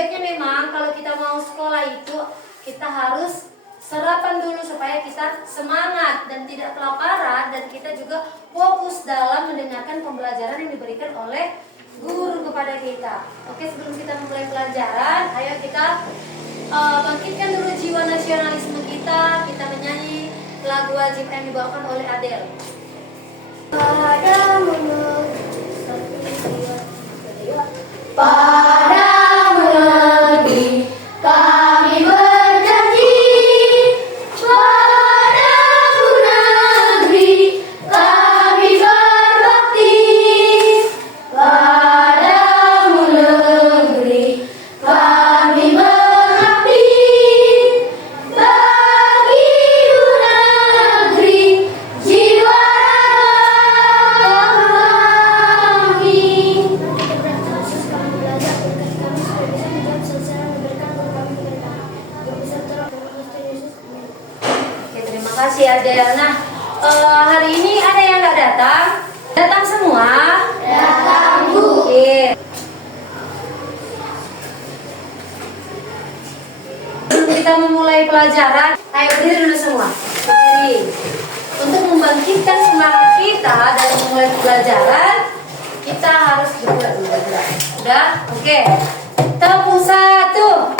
sebaiknya memang kalau kita mau sekolah itu kita harus sarapan dulu supaya kita semangat dan tidak kelaparan, dan kita juga fokus dalam mendengarkan pembelajaran yang diberikan oleh guru kepada kita. Oke, sebelum kita mulai pelajaran, ayo kita bangkitkan dulu jiwa nasionalisme kita. Kita menyanyi lagu wajib yang dibawakan oleh Adele. Padamu negeri kami berjanji, padamu negeri kami berbakti, padamu negeri kami mengabdi, bagimu negeri jiwa kami. Oke, terima kasih Adel. Nah, hari ini ada yang nggak datang? Datang semua? Datang, Bu. Oke. Sebelum kita memulai pelajaran, ayo berdiri dulu semua. Berdiri. Untuk membangkitkan semangat kita dalam memulai pelajaran, kita harus bergerak dulu. Udah? Oke. Tepuk 1.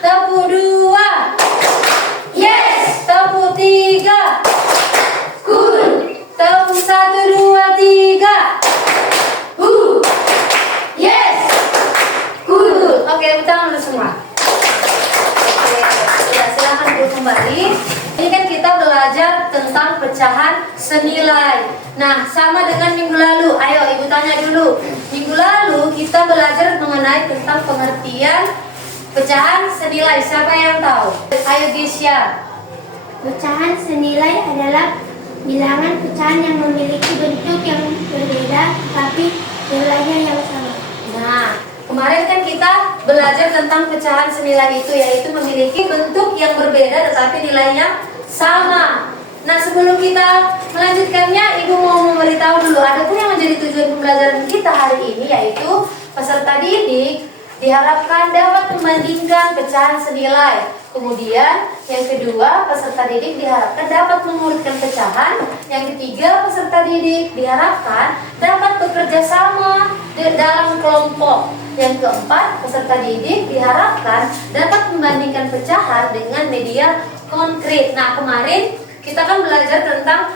Tepuk 2. Yes. Tepuk 3. Cool. Tepuk 1, 2, 3. Yes. Cool. Oke, tepuk tangan dulu semua. Oke, sudah, silakan dulu kembali. Ini kan kita belajar tentang pecahan senilai. Nah, sama dengan minggu lalu. Ayo, Ibu tanya dulu. Minggu lalu kita belajar mengenai tentang pengertian pecahan senilai. Siapa yang tahu? Ayo Gisya. Pecahan senilai adalah bilangan pecahan yang memiliki bentuk yang berbeda tapi nilainya yang sama. Nah, kemarin kan kita belajar tentang pecahan senilai itu, yaitu memiliki bentuk yang berbeda tetapi nilainya sama. Nah, sebelum kita melanjutkannya, Ibu mau memberitahu dulu ada pun yang menjadi tujuan pembelajaran kita hari ini, yaitu peserta didik diharapkan dapat membandingkan pecahan senilai. Kemudian yang kedua, peserta didik diharapkan dapat mengurutkan pecahan. Yang ketiga, peserta didik diharapkan dapat bekerja sama dalam kelompok. Yang keempat, peserta didik diharapkan dapat membandingkan pecahan dengan media konkret. Nah, kemarin kita kan belajar tentang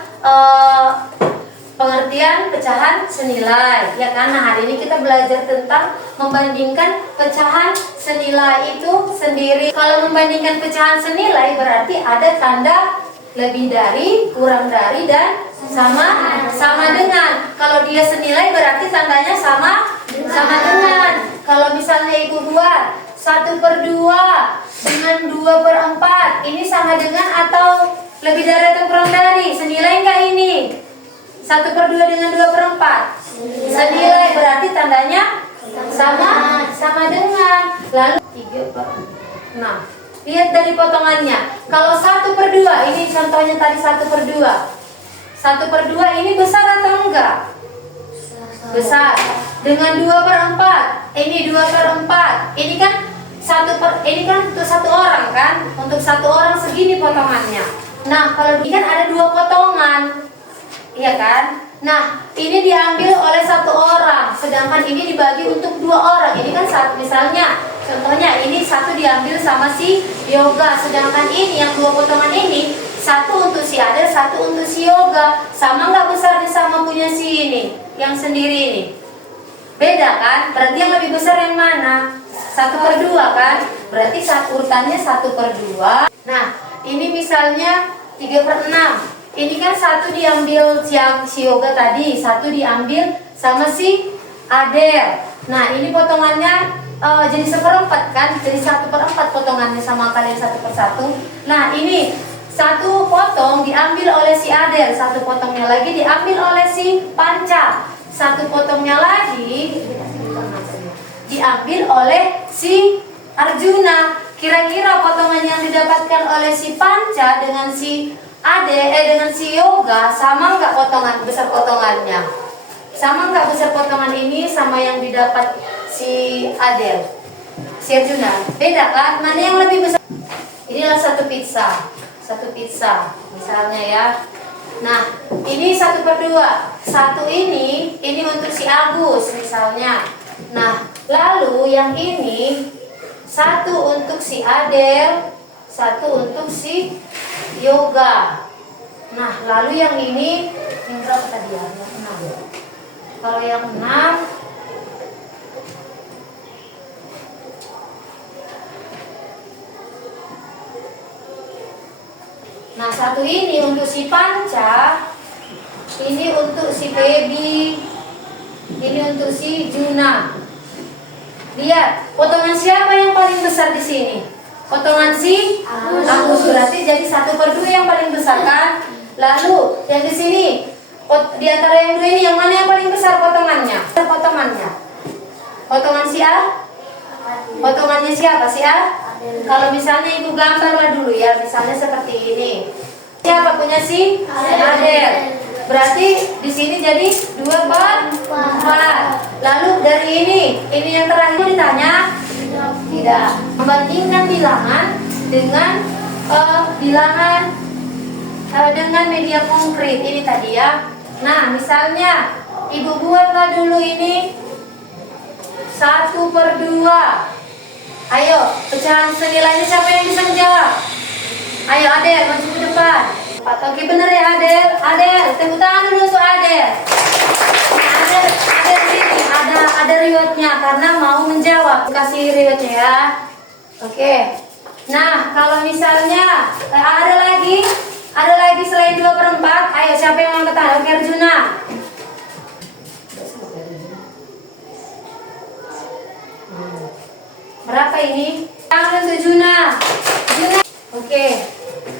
pengertian pecahan senilai, ya kan? Nah, hari ini kita belajar tentang membandingkan pecahan senilai itu sendiri. Kalau membandingkan pecahan senilai berarti ada tanda lebih dari, kurang dari, dan sama dengan. Kalau dia senilai berarti tandanya sama dengan. Kalau misalnya Ibu buat 1/2 dengan 2/4, ini sama dengan atau lebih dari atau kurang dari? Senilai enggak ini? 1/2 dengan 2/4 senilai, berarti tandanya sama dengan. Lalu 3/6. Lihat dari potongannya. Kalau 1/2, ini contohnya tadi 1/2. 1/2 ini besar atau enggak? Besar. Dengan 2/4, ini 2/4. Ini kan ini kan untuk satu orang kan? Untuk satu orang segini potongannya. Nah, kalau ini kan ada 2 potongan. Iya kan? Nah, ini diambil oleh 1 orang, sedangkan ini dibagi untuk 2 orang. Ini kan satu, misalnya, contohnya ini 1 diambil sama si Yoga, sedangkan ini yang 2 potongan ini 1 untuk si Adel, 1 untuk si Yoga. Sama nggak besarnya sama punya si ini, yang sendiri ini? Beda kan? Berarti yang lebih besar yang mana? 1/2 kan? Berarti urutannya 1/2. Nah, ini misalnya 3/6. Ini kan 1 diambil si Yoga tadi, 1 diambil sama si Adel. Nah, ini potongannya jadi 1/4 kan? Jadi 1/4 potongannya sama kalian 1/1. Nah, ini 1 potong diambil oleh si Adel, 1 potongnya lagi diambil oleh si Panca, 1 potongnya lagi diambil oleh si Arjuna. Kira-kira potongan yang didapatkan oleh si Panca dengan si dengan si Yoga sama nggak potongan besar potongannya? Sama nggak besar potongan ini sama yang didapat si Adel, si Arjuna? Beda kan? Mana yang lebih besar? Inilah satu pizza misalnya ya. Nah, ini 1/2. Satu ini untuk si Agus misalnya. Nah, lalu yang ini satu untuk si Adel, satu untuk si Yoga. Nah, lalu yang ini yang berapa tadi ya? Yang 6. Kalau yang 6, nah satu ini untuk si Panca, ini untuk si Baby, ini untuk si Juna. Lihat, potongan siapa yang paling besar di sini? Potongan si Agus, berarti jadi 1/2 yang paling besar kan? Lalu yang di sini, di antara yang dua ini yang mana yang paling besar potongannya? Potongan si A? Potongannya siapa? Si A? Kalau misalnya ibu gambarlah dulu ya, misalnya seperti ini. Siapa punya si Adel? Berarti di sini jadi 2/4. Lalu dari ini yang terakhir ditanya tidak. Membandingkan bilangan dengan dengan media konkret ini tadi ya. Nah, misalnya ibu buatlah dulu ini 1/2. Ayo, pecahan senilai ini siapa yang bisa menjawab? Ayo Adel, maju ke depan. Oke, bener ya Adel. Adel, tepuk tangan dulu untuk Adel. Adel ini ada riwayatnya karena mau menjawab. Kasih riwayatnya ya. Oke. Nah, kalau misalnya ada lagi selain 2/4. Ayo, siapa yang mau bertanya? Oke, Arjuna. Berapa ini? Tangan untuk Juna. Oke.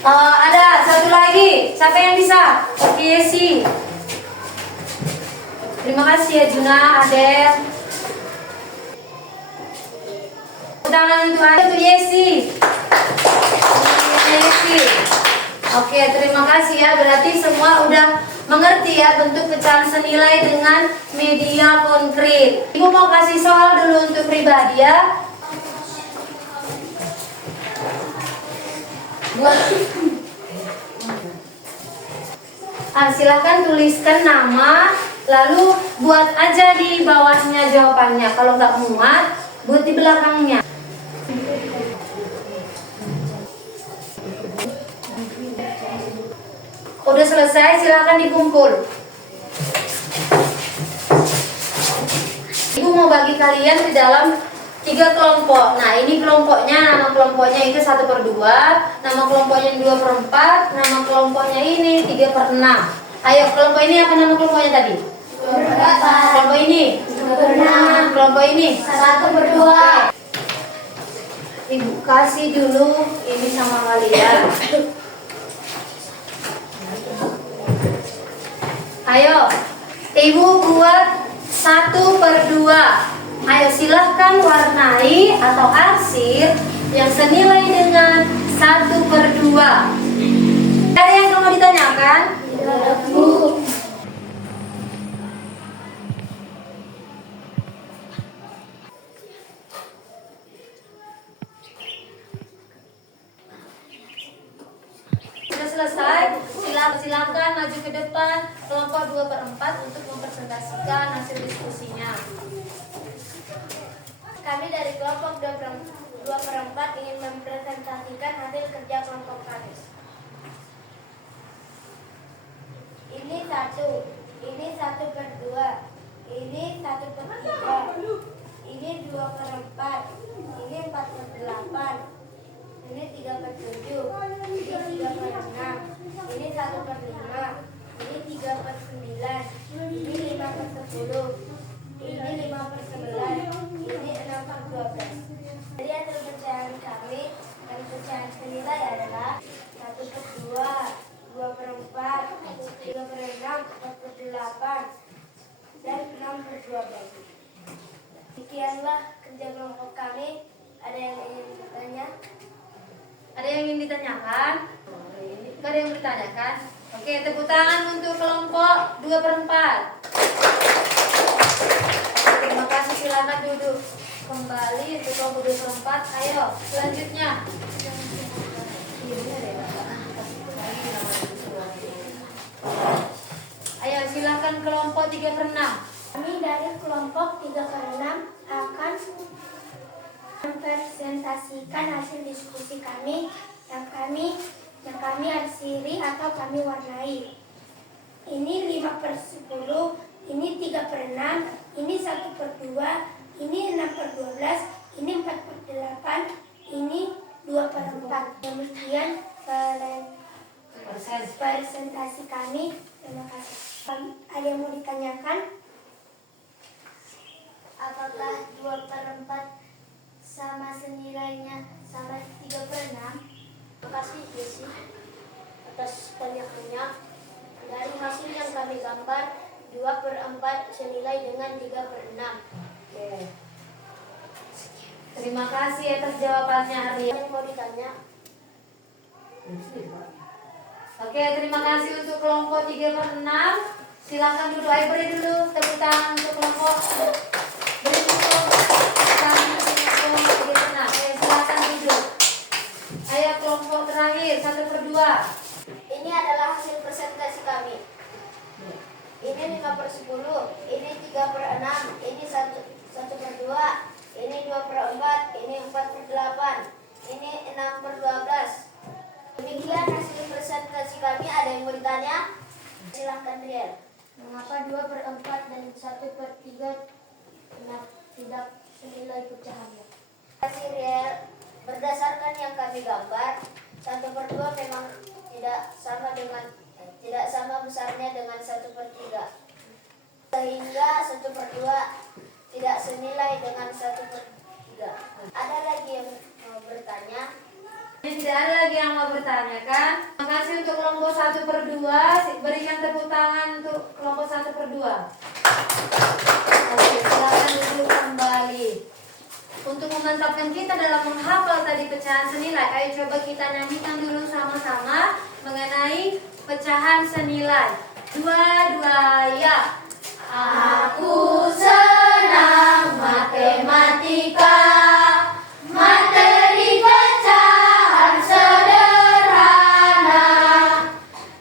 Ada satu lagi. Siapa yang bisa? Oke, Yesi. Terima kasih ya Juna, Adel. Tangan untuk Adel, untuk Yesi. Oke, terima kasih ya. Berarti semua udah mengerti ya bentuk pecahan senilai dengan media konkret. Ibu mau kasih soal dulu untuk pribadi ya. Silahkan tuliskan nama, lalu buat aja di bawahnya jawabannya. Kalau nggak muat, buat di belakangnya. Udah selesai, silahkan dikumpul. Ibu mau bagi kalian di dalam 3 kelompok. Nah, ini kelompoknya, nama kelompoknya itu 1/2, nama kelompoknya 2/4, nama kelompoknya ini 3/6. Ayo, kelompok ini apa nama kelompoknya tadi? 2/4. Kelompok ini? 2/6. Kelompok ini? 1/2. Ibu kasih dulu ini sama kalian. Ayo, ibu buat 1/2. Ayo silahkan warnai atau arsir yang senilai dengan 1/2. Ada yang kamu ditanyakan? Tidak, Bu. Sudah selesai? Silakan maju ke depan kelompok 2/4 untuk mempresentasikan hasil diskusinya. Kami dari kelompok 2/4 ingin mempresentasikan hasil kerja kelompok kami. Ini 1, ini 1/2, ini 1/3, ini 2/4, ini 4/8, ini 3/7, ini 3/6, ini 1/5, ini 3/9, ini 5/10, ini 5/11, ini 6/12. Jadi hasil pecahan kami dan pecahan senilai adalah 1/2, 2/4, 3/6, 4/8, dan 6/12. Demikianlah kerja kelompok kami. Ada yang ingin bertanya? Ada yang ingin ditanyakan? Gak ada yang bertanyakan? Oke, tepuk tangan untuk kelompok 2/4. Terima kasih, silakan duduk kembali untuk kelompok 24. Ayo, selanjutnya. Ayo, silakan kelompok 3/6. Kami dari kelompok 3/6 akan mempresentasikan hasil diskusi kami yang kami arsiri atau kami warnai. Ini 5/10, ini 3/6, ini 1/2, ini 6/12, ini 4/8, ini 2/4. Demikian presentasi kami. Terima kasih. Ada yang mau ditanyakan? Apakah 2/4 sama senilainya sama 3/6? Terima kasih Jesse atas tanyaannya. Dari hasil yang kami gambar, 2/4 senilai dengan 3/6. Oke. Terima kasih atas jawabannya, Arya. Yang mau ditanya? Oke, terima kasih untuk kelompok 3/6. Silakan duduk. Ayo beri dulu tepuk tangan untuk kelompok. Beri dulu tepuk tangan untuk kelompok 3/6. Ayo silakan duduk. Ayo kelompok terakhir 1/2. Ini adalah hasil presentasi kami. Ini 5/10, ini 3/6, ini 1/2, ini 2/4, ini 4/8, ini 6/12. Demikian hasil presentasi kami. Ada yang mau ditanya? Silahkan Riel. Mengapa 2/4 dan 1/3 tidak senilai pecahannya? Kasih Riel, berdasarkan yang kami gambar, 1/2 memang tidak sama besarnya dengan 1/3, sehingga 1/2 tidak senilai dengan 1/3. Ada lagi yang mau bertanya? Tidak ada lagi yang mau bertanya kan? Terima kasih untuk kelompok 1/2. Berikan tepuk tangan untuk kelompok 1/2. Oke, silakan duduk kembali. Untuk memantapkan kita dalam menghafal tadi pecahan senilai, ayo coba kita nyanyikan dulu sama-sama mengenai pecahan senilai. 2 ya. Aku senang matematika, materi pecahan sederhana.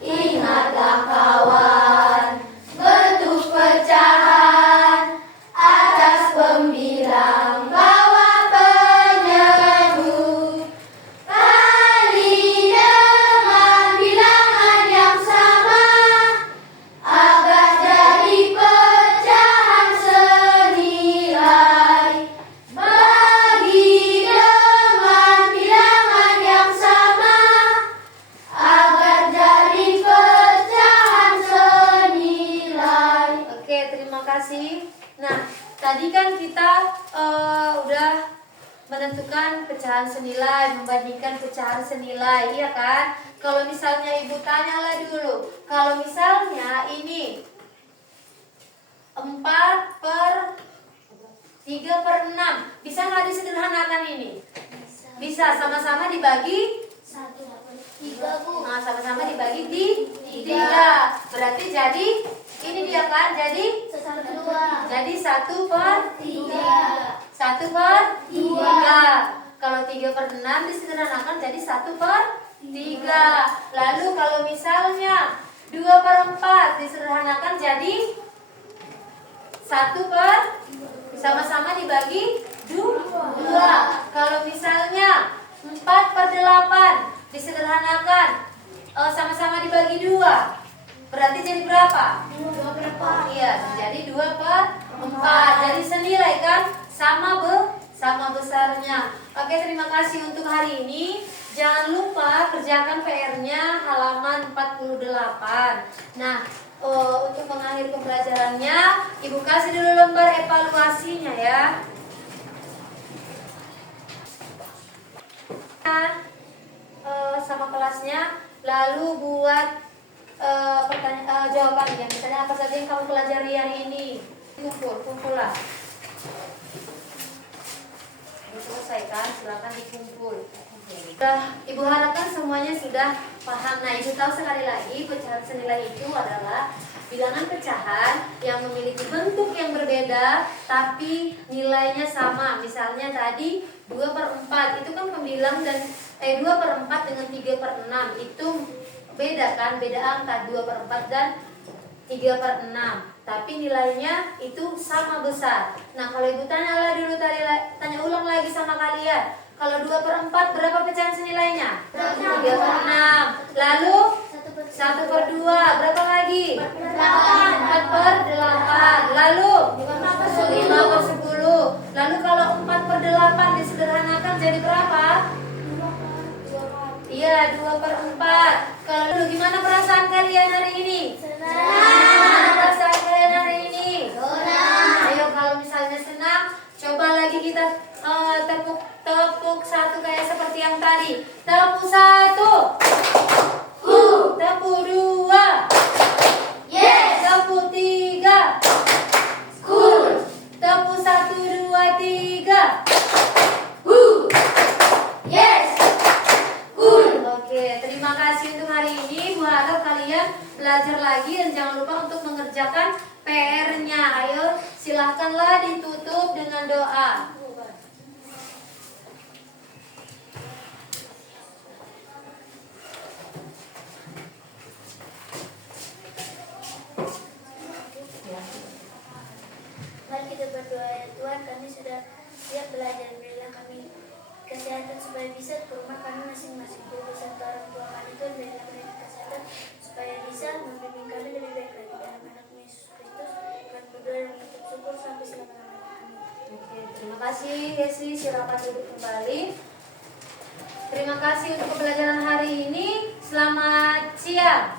Ingatlah kawan, bentuk pecahan atas pembilang bawah penyebut. Kali dengan bilangan yang sama agar jadi pecahan senilai. Bagi dengan bilangan yang sama agar jadi pecahan senilai. Oke, terima kasih. Nah, tadi kan kita udah menentukan pecahan senilai, membandingkan pecahan senilai, iya kan? Kalau misalnya ibu tanyalah dulu, kalau misalnya ini 4/3/6, bisa nggak disederhanakan ini? Bisa, sama-sama dibagi 3, Bu. Nah, sama-sama dibagi di 3. Berarti jadi ini dia kan, jadi 1/2. jadi 1/3. 3. Kalau 3/6 disederhanakan jadi 1/3. Lalu kalau misalnya 2/4 disederhanakan jadi sama-sama dibagi 2. Kalau misalnya 4/8 disederhanakan sama-sama dibagi 2. Berarti jadi berapa? 2/4. Iya, jadi 2/4. Jadi senilai kan? Sama besarnya. Oke, terima kasih untuk hari ini. Jangan lupa kerjakan PR-nya halaman 48. Nah, untuk mengakhiri pembelajarannya, Ibu kasih dulu lembar evaluasinya ya. Sama kelasnya, lalu buat jawabannya. Misalnya apa saja yang kamu pelajari hari ini, kumpul lah. Selesai kan, silakan dikumpul. Ibu harapkan semuanya sudah paham. Nah, Ibu tahu sekali lagi pecahan senilai itu adalah bilangan pecahan yang memiliki bentuk yang berbeda tapi nilainya sama. Misalnya tadi 2/4 itu kan pembilang dan 2/4 dengan 3/6 itu beda kan, beda angka 2/4 dan 3/6, tapi nilainya itu sama besar. Nah kalau ibu tanya ulang lagi sama kalian, kalau 2/4 berapa pecahan senilainya? 3/6. Lalu 1/2 berapa lagi? 4/8. Lalu 5/10. Lalu kalau 4/8 disederhanakan jadi berapa? Iya, 2/4. Kalau dulu gimana perasaan kalian hari ini? Gimana perasaan kalian hari ini? Ayo kalau misalnya senang, coba lagi kita tepuk satu kayak seperti yang tadi. Tepuk 1. Tepuk 2. Tepuk 3. Tepuk 1, 2, 3. Oke, terima kasih untuk hari ini. Bu harap kalian belajar lagi dan jangan lupa untuk mengerjakan PR-nya. Ayo, silahkanlah ditutup dengan doa. Mari kita berdoa, ya Tuhan, kami sudah siap belajar. Berilah kami kesehatan supaya bisa ke rumah kami masing-masing. Beserta orang tua kami, Tuhan, berilah kami kesehatan supaya bisa membimbing kami lebih baik lagi. Dalam anakmu Yesus Kristus, kami berdoa dan mengucap syukur sampai selama-lamanya. Amin. Oke, terima kasih Yesi, silakan duduk kembali. Terima kasih untuk pembelajaran hari ini. Selamat siang.